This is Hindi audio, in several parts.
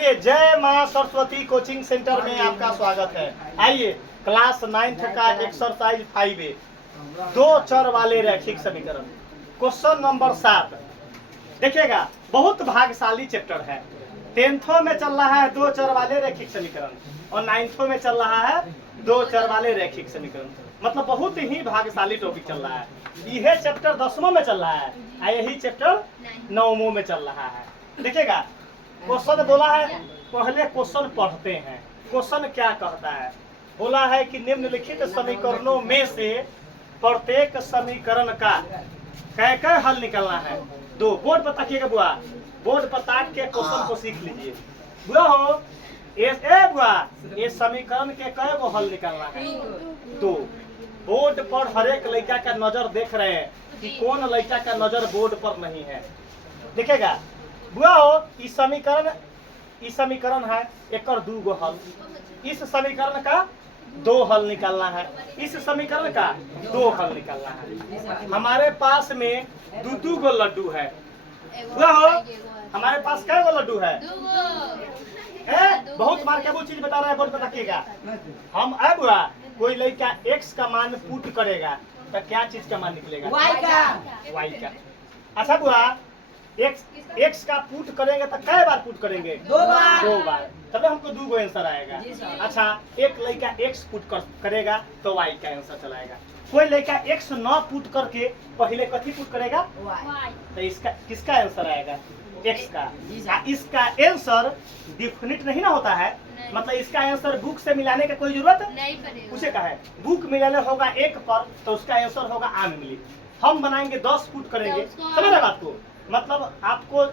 जय मां सरस्वती कोचिंग सेंटर में आपका स्वागत है। आइए क्लास 9th का एक्सरसाइज 5A दो चर वाले रैखिक समीकरण क्वेश्चन नंबर 7 देखिएगा। बहुत भाग्यशाली चैप्टर है। 10th में चल रहा है दो चर वाले रैखिक समीकरण और 9th में चल रहा है दो चर वाले रैखिक समीकरण। मतलब बहुत ही भाग्यशाली टॉपिक चल रहा है। यह चैप्टर 10वां में चल रहा है और यही चैप्टर 9वां में चल रहा है। देखिएगा क्वेश्चन बोला है, पहले क्वेश्चन पढ़ते हैं। क्वेश्चन क्या कहता है? बोला है कि निम्नलिखित समीकरणों में से प्रत्येक समीकरण का कै हल निकलना है। दो बोर्ड पर ताकिएगा बुआ, बोर्ड पर ताक के क्वेश्चन को सीख लीजिए। बुआ हो बुआ, ये समीकरण के कै गो हल निकलना है? दो। बोर्ड पर हर एक लड़का का नजर देख रहे हैं कि कौन लड़का का नजर बोर्ड पर नहीं है। देखिएगा बुआ हो, इस समीकरण है एक और दो गो हल। इस समीकरण का दो हल निकालना है, इस समीकरण का दो हल निकालना है। हमारे पास में दो गो लड्डू है। बुआ हो, हमारे पास कै गो लड्डू है? बहुत मार के वो चीज बता रहा है, बोर्ड पर रखिएगा। हम अब बुआ कोई लड़का x का मान पुट करेगा तो क्या चीज का मान निकलेगा? y का। अच्छा बुआ, x का पुट करेंगे तो कै बार पुट करेंगे? दो बार। तब हमको दो गो आंसर आएगा। अच्छा, एक लड़का x पुट करेगा तो y का आंसर चलाएगा। कोई लड़का x न पुट करके पहले कथी पुट करेगा? y। तो इसका किसका आंसर आएगा? x का। इसका आंसर डिफिनिट नहीं ना होता है, मतलब इसका आंसर बुक से मिलाने का कोई जरूरत नहीं पड़ेगा। उसे कहा है बुक मिलाने होगा 1 पर तो उसका आंसर होगा आम मिली। हम बनाएंगे 10 पुट करेंगे, समझ रहे बात को? मतलब आपको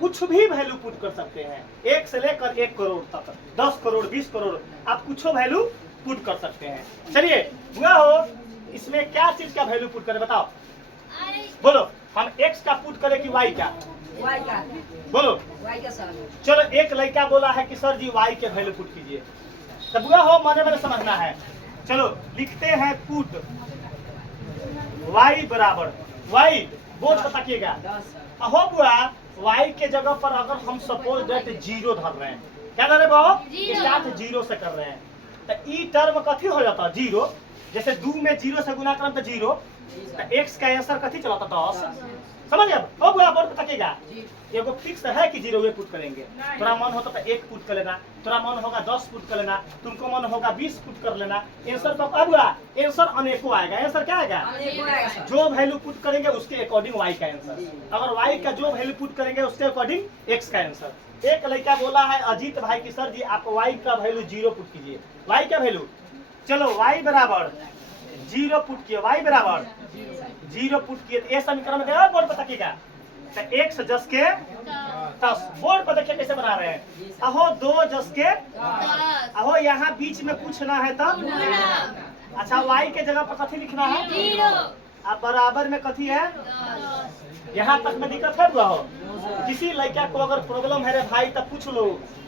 कुछ भी वैल्यू पुट कर सकते हैं, 1 से लेकर 1 करोड़ तक, 10 करोड़ 20 करोड़, आप कुछ वैल्यू पुट कर सकते हैं। चलिए हुआ हो, इसमें क्या चीज का वैल्यू पुट करें बताओ? बोलो, हम x का पुट करें कि y का? बोलो y का सर। चलो एक लड़का बोला है कि सर जी y के वैल्यू पुट कीजिए। तब हुआ हो, मने समझना है। चलो लिखते हैं पुट y बराबर y, बोर्ड पर ताकिएगा। हो बुआ, y के जगह पर अगर हम सपोज दैट 0 धर रहे हैं, क्या धर रहे बाबा? स्टार्ट 0 से कर रहे हैं तो ई टर्म कथी हो जाता? 0। जैसे 2 में 0 से गुना करम तो 0, तो x का आंसर कथी चलाता? 10। समझ गए? हो बुआ, बोर्ड पर ताकिएगा। एगो फिक्स है कि 0 पुट करेंगे। थोड़ा मन होता तो 1 पुट कर लेना, थोड़ा मन होगा 10 पुट कर लेना, तुमको मन होगा 20 पुट कर लेना। आंसर तो अब आंसर अनेकों आएगा। आंसर क्या आएगा? जो वैल्यू पुट करेंगे उसके अकॉर्डिंग y का आंसर। अगर y का जो वैल्यू पुट करेंगे उसके अकॉर्डिंग x का आंसर। एक लड़का बोला है अजीत भाई की सर जी आप y का वैल्यू 0 पुट कीजिए। y का वैल्यू, चलो y बराबर 0 पुट किया, y बराबर 0 पुट किए। तो ये समीकरण में बोर्ड पर तकीगा तो x जस के 10। बोर्ड पर देखिए कैसे बना रहे हैं। अहो 2 जस के 10। अहो यहाँ बीच में पूछना है तब। अच्छा, y के जगह पर कथी लिखना है? 0। अब बराबर में कथी है? यहाँ तक में दिक्कत है बुआ हो? किसी लड़का को अगर प्रॉब्लम है रे भाई तब पूछ लो,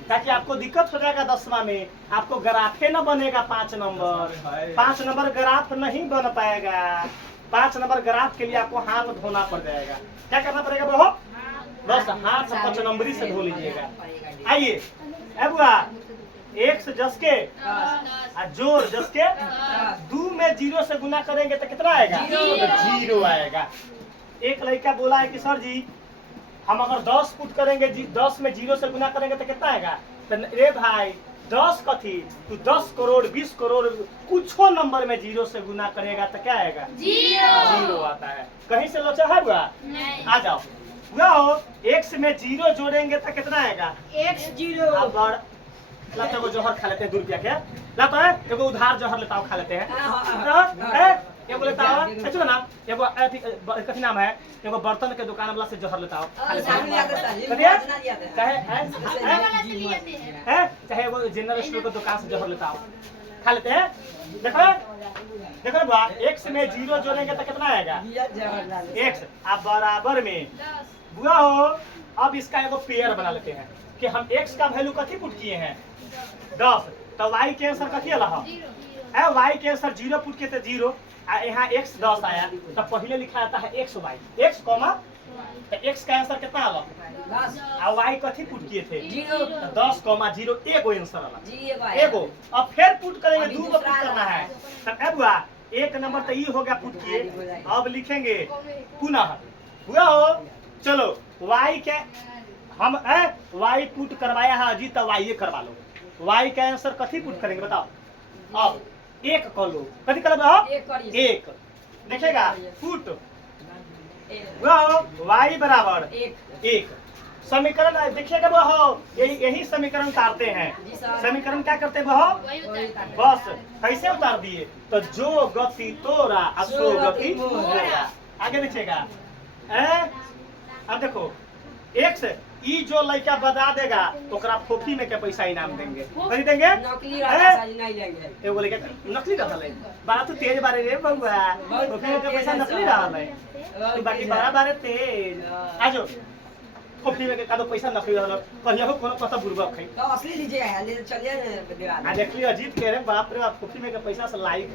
ताकि आपको दिक्कत हो जाएगा 10वां में। आपको ग्राफे न बनेगा 5 नंबर। 5 नंबर ग्राफ नहीं बन पाएगा। 5 नंबर ग्राफ के लिए आपको हाथ धोना पड़ जाएगा। क्या करना पड़ेगा बुआ? बस हाथ 5 नंबरी से धो लीजिएगा। आइए अब बुआ, x जस के जोड़ जस के 2 में 0 से गुना करेंगे तो कितना आएगा? 0 आएगा। एक लड़का बोला है कि सर जी हम अगर 10 पुट करेंगे, 10 में 0 से गुना करेंगे तो कितना आएगा? तो रे भाई 10 कथी, तू 10 करोड़ 20 करोड़ कुछ नंबर में 0 से गुना करेगा तो क्या आएगा? 0 आता है। कहीं से लोचा है बुआ? आ जाओ बुआ हो, x में 0 जोड़ेंगे तो कितना आएगा? x 0। लाते वो जोहर खा लेते हैं 2 रुपया के। लाता है एगो उधार जोहर लेता हूँ, खा लेते हैं। एगो लेता है, चलो ना एगो कथी नाम है, एगो बर्तन के दुकान वाला से जोहर लेता हूँ, चाहे एगो जनरल स्टोर के दुकान से जोहर लेता हूँ, खा लेते हैं। देखो देखो बुआ, x में 0 जोड़ेंगे तो कितना आएगा? x। अब बराबर में बुआ हो, अब इसका एगो पेयर बना लेते हैं कि हम x का वैल्यू कथी पुट किए हैं? 10। तो y के आंसर कथी आला है? y के आंसर 0 पुट किए थे 0, यहाँ x 10 आया तो पहले लिखा जाता है xy, x, तो x का आंसर कितना आला 10 और y कथी पुट किए थे 0 तो 10,0 एगो आंसर आला जी एगो एगो। अब फिर पुट करेंगे अभी दो को दूसरा पुट करना आला। है तो अब हुआ एक नंबर तो ये हो गया पुट किए। अब लिखेंगे पुनः हुआ हो चलो y के हम y पुट करवाया है अजीत तो y करवा लो। y का आंसर कथी पुट करेंगे बताओ। अब एक कर लो कथी कर लो एक करिए एक देखिएगा पुट एक हुआ हो y बराबर एक एक समीकरण देखिएगा वो हो यही समीकरण उतारते हैं। जी सर समीकरण क्या करते हैं वो बस कैसे उतार दिए तो जो गति तोरा सो गति मोरा। आगे देखिएगा अब देखो एक से ई जो लड़का बता देगा तो ओकरा फोफी में के पैसा इनाम देंगे कहीं देंगे नकली रहा साजी नहीं लेंगे एगो लेके नकली रहल है बड़ा तो तेज बारे रे बउआ फोफी में के पैसा नकली रहल है तो बाकी बड़ा बारे तेज आजो फोफी में के का तो पैसा नकली रहल कहिया को कोनो पता बुरबक है तो असली लीजिए ले चलिए दीवार आ देखली अजीत के रे बाप रे बाप फोफी में के पैसा से लाइक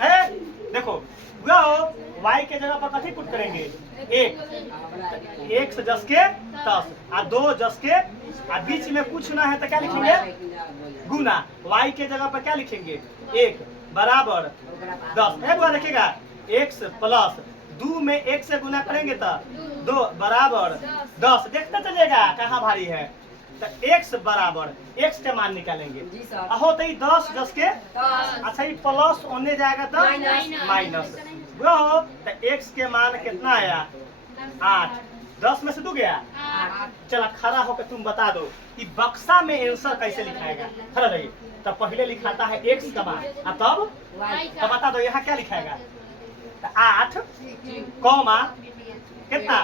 है देखो हुआ हो y के जगह पर कथी पुट करेंगे एक से 10 के 10 आ 2 10 के आ बीच में कुछ ना है तो क्या लिखेंगे गुना y के जगह पर क्या लिखेंगे 1 बराबर 10 है बुआ लिखेगा x प्लस 2 में 1 से गुना करेंगे तो 2 बराबर 10 देखते चलिएगा कहाँ भारी है तो x बराबर x के मान निकालेंगे जी सर अहो तो 10 10 के 10 अच्छा ये प्लस होने जाएगा तो माइनस वो तो x के मान कितना आया 8 10 में से 2 गया चला खड़ा होकर तुम बता दो कि बक्सा में आंसर कैसे लिखाएगा खड़ा रहिए तो पहले लिखाता है x का मान तब तो बता दो यहाँ क्या लिखाएगा तो 8 कॉमा कितना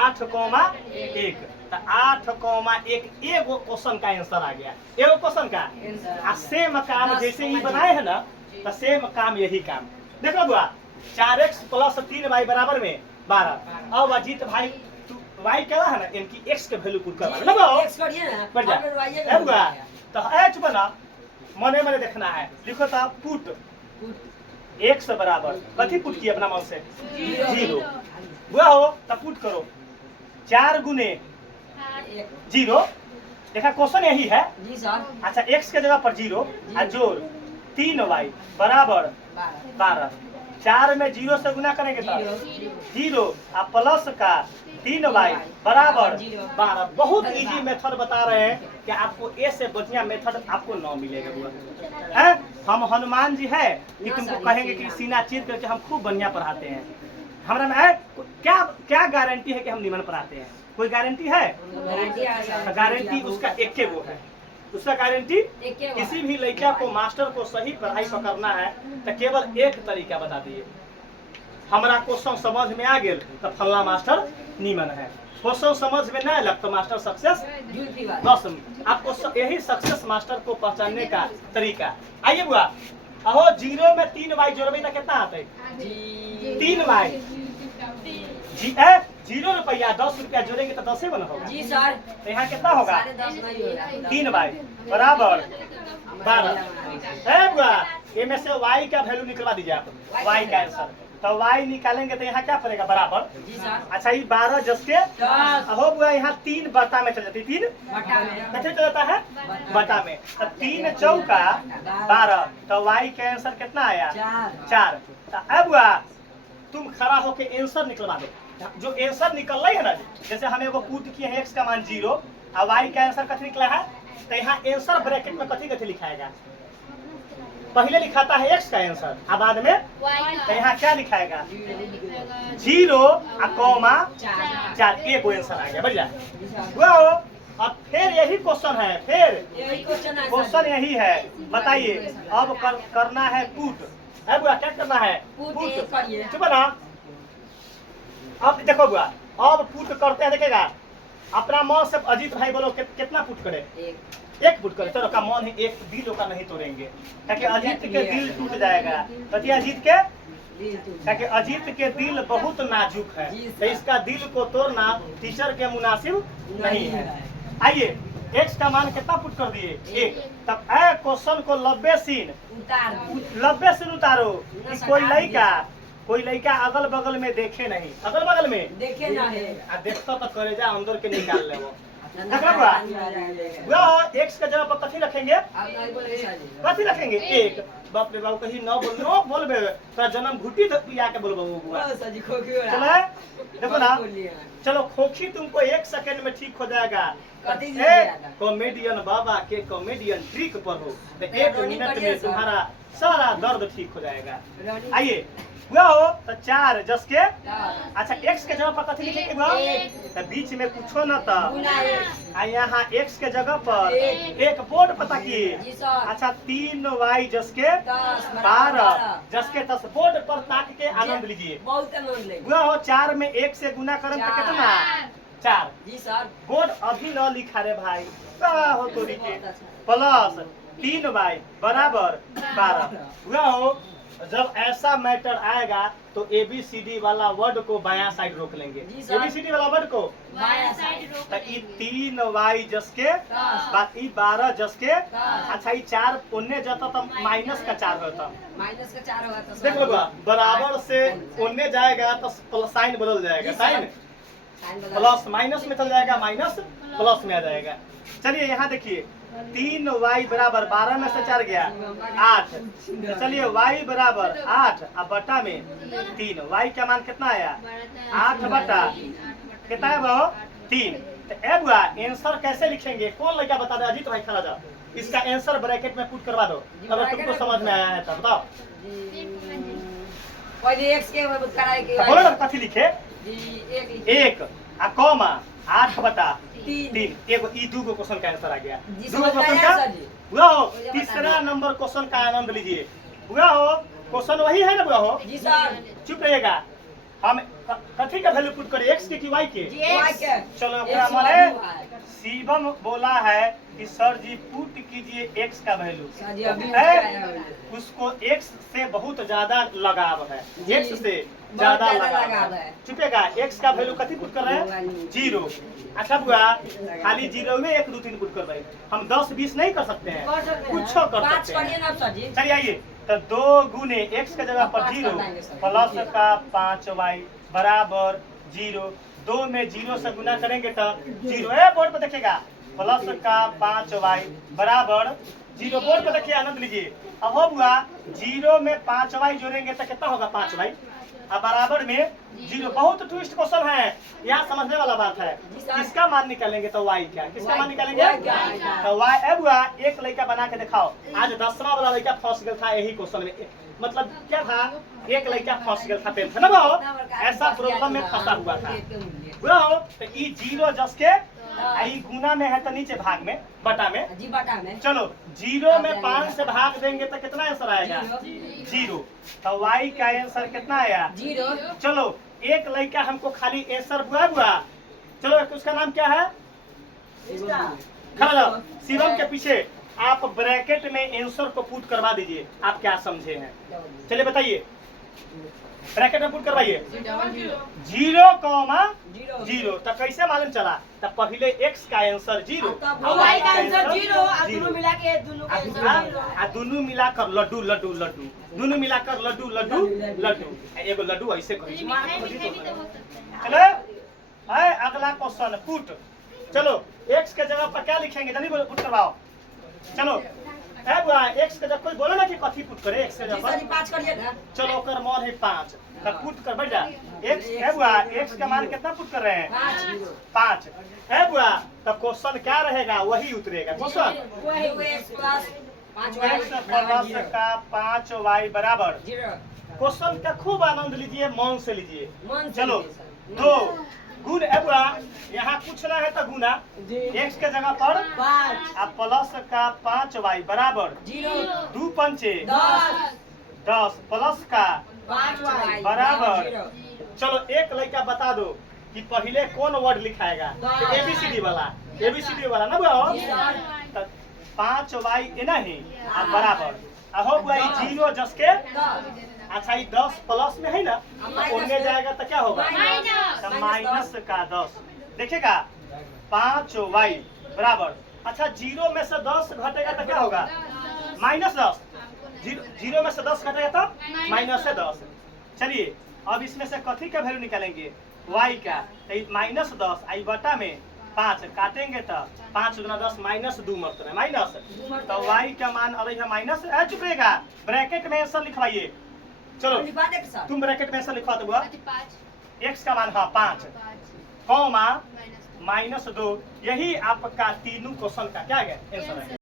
8 कॉमा 1 तो 8 कॉमा 1 एगो क्वेश्चन का आंसर आ गया एगो क्वेश्चन का आ सेम काम जैसे ही बनाए है ना तो सेम काम यही काम देखो बुआ 4x प्लस 3y बराबर में 12। अब अजीत भाई तू y क्या है ना इनकी x के वैल्यू पुट करवा ना बुआ एक्स करिए ना बढ़ जा ए बुआ तो h बना मने मने देखना है लिखो तो पुट x बराबर कथी पुट किए अपना मन से 0 बुआ हो तब पुट करो 4 गुने 0 देखा क्वेश्चन यही है जी सर अच्छा x के जगह पर 0 और जोड़ 3y बराबर 12 4 में 0 से गुना करेंगे तो 0 और प्लस का 3y बराबर 12। बहुत इजी मेथड बता रहे हैं कि आपको ए से बढ़िया मेथड आपको न मिलेगा बुआ है। हम हनुमान जी है कि तुमको कहेंगे कि सीना चीर करके हम खूब बढ़िया पढ़ाते हैं हमारा में है क्या क्या गारंटी है कि हम निमन पढ़ाते हैं कोई गारंटी है गारंटी उसका एक वो है उसका गारंटी किसी भी लड़का को मास्टर को सही पढ़ाई पकड़ना है तो केवल एक तरीका बता दिए हमारा क्वेश्चन समझ में आ गया तो फल्ला मास्टर नीमन है क्वेश्चन समझ में नहीं लग तो मास्टर सक्सेस बस आपको यही सक्सेस मास्टर को पहचानने का तरीका। आइए बुआ अहो 0 में 3y जोड़बे तो कितना आता है 3y जी 0 रुपया 10 रुपया जोड़ेंगे तो 10 बना होगा जी सर तो यहाँ कितना होगा 3y बराबर 12 है बुआ इनमें से y का वैल्यू निकलवा दीजिए आप y का आंसर तो y निकालेंगे तो यहाँ क्या पड़ेगा बराबर जी सर अच्छा ये 12 जस के 10 अहो बुआ यहाँ 3 बटा में चल जाती 3 बटा में कैसे चल जाता है बटा में तो 3 चौका 12 तो y का आंसर कितना आया 4 तो अब बुआ तुम खड़ा होके आंसर निकलवा दो जो आंसर निकल रही है ना जैसे हम एगो पुट किए हैं x का मान 0 और y का आंसर कथी निकला है तो यहाँ आंसर ब्रैकेट में कथी कथी लिखाएगा पहले लिखाता है x का आंसर और बाद में तो यहाँ क्या लिखाएगा 0 कॉमा 4 एक आंसर आ गया बढ़िया वो अब फिर यही क्वेश्चन है फिर क्वेश्चन यही है बताइए अब करना है पुट है बुआ क्या करना है पुट चुप ना अब देखो बुआ अब पुट करते हैं देखिएगा अपना मन से अजीत भाई बोलो कितना पुट करे एक पुट करे चलो का मन ही एक दिल का नहीं तोड़ेंगे ताकि अजीत के दिल टूट जाएगा कति अजीत के ताकि अजीत के दिल बहुत नाजुक है तो इसका दिल को तोड़ना टीचर के मुनासिब नहीं है। आइए x का मान कितना पुट कर दिए 1 तब क्वेश्चन को 90 सीन उतारो कि कोई लड़का कोई लड़का अगल बगल में देखे नहीं, अगल बगल में देखे ना है आ देखता तो करे जा अंदर के निकाल ले वो। देखा बुआ वो एक्स का जगह पर कथी रखेंगे, आप नहीं बोले साजी कथी रखेंगे एक। बाप रे बाप कहीं न बोल बोलबे तोरा जन्म घुटी पिया के बोलबो बुआ। ओ साजी खोखी हो चलो रहा देखो ना, चलो खोखी तुमको 1 सेकंड में ठीक हो जाएगा। कथी जी ए, जाएगा? कॉमेडियन बाबा के कॉमेडियन ट्रिक पर हो तो 1 रनिंग मिनट करिए में सर। तुम्हारा सारा दर्द ठीक हो जाएगा। रनिंग आइए हुआ हो तो 4 जस के हाँ। अच्छा एक्स के जगह पर कथी लिखेंगे बुआ, तो बीच में कुछो न था गुना है आ यहाँ एक्स के जगह पर एक। एक बोर्ड पता किए। जी सर अच्छा 3y जस के 10 12 जस के 10 बोर्ड पर ताक के आनंद लीजिए। बहुत आनंद ले हुआ हो 4 में 1 से गुना करम तो चार। कितना 4। जी सर बोर्ड अभी न लिखा रे भाई, का हो तो लिखे प्लस 3y बराबर 12। हुआ हो जब ऐसा मैटर आएगा तो ABCD वाला वर्ड को बायां साइड रोक लेंगे। जी सर। ABCD वाला वर्ड को बाया साइड तो ई 3y जस के 10 बाकी 12 जस के 10 अच्छा ई 4 ओन्ने जाता तो माइनस का 4 होता। माइनस का 4 होगा तो देख लो बा, बराबर से ओन्ने जाएगा तो प्लस साइन बदल जाएगा, जी सर। साइन प्लस माइनस में चल जाएगा, माइनस प्लस में आ जाएगा। चलिए यहाँ देखिए 3y बराबर 12 में से 4 गया 8। तो चलिए y बराबर 8 अब बटा में 3, y का मान कितना आया 8 बटा कितना है वो 3। तो ए बुआ आंसर कैसे लिखेंगे, कौन लड़का बता दे, अजीत भाई खड़ा जाओ, इसका आंसर ब्रैकेट में पुट करवा दो अगर तुमको समझ में आया है तो बताओ। पहले x के कराए के बोलो ना कथी लिखे, जी 1 आ कॉमा 8 बटा 3 3। एगो ई दूगो क्वेश्चन का आंसर आ गया। जी, दूगो समझ में क्वेश्चन आया का सर जी। हुआ हो तीसरा नंबर क्वेश्चन का आनंद लीजिए। हुआ हो क्वेश्चन वही है ना हुआ हो, जी सर चुप रहिएगा। हम कथी का वैल्यू पुट करें, एक्स के कि वाई के। y के चलो X एकरा value माने है। शिवम बोला है कि सर जी पुट कीजिए एक्स का वैल्यू। सर जी अभी है? आया है। उसको एक्स से बहुत ज्यादा लगाव है, जी, एक्स से बहुत ज्यादा ज्यादा लगाव लगाव है। है। चुपेगा, एक्स का वैल्यू कथी पुट कर रहे हैं 0। अच्छा बुआ खाली 0 में 1 2 3 पुट कर रहे हैं, हम 10 20 नहीं कर सकते हैं, कर सकते हैं। कुछ कर 5 सकते करिए हैं। ना सर जी। चलिए आइए तो 2 गुने एक्स के जगह पर 5 0 कर देंगे सर। प्लस का 5y बराबर 0। 2 में 0 से गुना करेंगे तो 0 है, बोर्ड पर देखिएगा प्लस का 5y बराबर 0। बोर्ड पर देखिए आनंद लीजिए। अब हो बुआ 0 में 5y जोड़ेंगे तो कितना होगा 5y अब बराबर में 0। बहुत ट्विस्ट क्वेश्चन है, यहाँ समझने वाला बात है। जी सर। किसका मान निकालेंगे तो y क्या, किसका मान निकालेंगे Y क्या? तो y। अब बुआ एक लड़का बना के दिखाओ, आज 10वां वाला लड़का फंस गया था यही क्वेश्चन में। मतलब क्या था, एक लड़का फंस गया था पेन, है ना वो ऐसा प्रॉब्लम में फंसा हुआ था। बुआ तो ई 0 जस के आई गुना में है तो नीचे भाग में बटा में। जी बटा में चलो 0 में 5 से भाग देंगे तो कितना आंसर आएगा 0। तो y का आंसर कितना आया 0 चलो एक लड़का हमको खाली आंसर बुआ। चलो उसका नाम क्या है, खड़ा जाओ शिवम के पीछे आप ब्रैकेट में आंसर को पुट करवा दीजिए। आप क्या समझे हैं, चलिए बताइए, ब्रैकेट में पुट करवाइए 0,0। तो कैसे मालूम चला, तो पहले x का आंसर 0 और y का आंसर 0 और दोनों मिला के दोनों का आंसर 0 दोनों मिलाकर लड्डू लड्डू लड्डू, दोनों मिलाकर लड्डू लड्डू लड्डू। एगो लड्डू ऐसे करी चलो है। अगला क्वेश्चन पुट। चलो x के जगह पर क्या लिखेंगे जल्दी पुट करवाओ। चलो है बुआ x के जगह कोई बोलो ना कि कथी पुट करे x के जगह पर। 5 करिए ना। चलो ओकर मान है 5 तो पुट कर बैठ जा। x है बुआ x का मान कितना पुट कर रहे हैं 5 है बुआ। तो क्वेश्चन क्या रहेगा वही उतरेगा क्वेश्चन। वही x plus 5y x plus का 5y बराबर 0 क्वेश्चन का खूब आनंद लीजिए, मन से लीजिए। मन से चलो लीजिए सर। दो गुण है बुआ, यहाँ पूछना है तो गुना x के जगह पर 5 अब प्लस का 5y बराबर 0 2 पंचे 10 प्लस का 5y बराबर। चलो एक लड़का बता दो कि पहले कौन वर्ड लिखाएगा, ABCD वाला ना बुआ। तो 5y है ना ही अब बराबर अहो बुआ 0 जस के। अच्छा ये 10 प्लस में है ना तो उनमें जाएगा तो क्या होगा तो माइनस का 10। देखिएगा 5y बराबर। अच्छा 0 में से 10 घटेगा तो क्या होगा -10। 0 में से 10 घटेगा तो -10। चलिए अब इसमें से कथी का वैल्यू निकालेंगे, y का। तो -10 आई बटा में 5 काटेंगे तो 5 गुना 10 -2 मरते माइनस। तो y का मान अरे है माइनस चुकेगा, ब्रैकेट में आंसर लिखवाइए। चलो लिखवा दे के सर। तुम ब्रैकेट में आंसर लिखवा दो। 5 x का मान हाँ 5 कॉमा -2, यही आपका तीनों क्वेश्चन का क्या है आंसर है।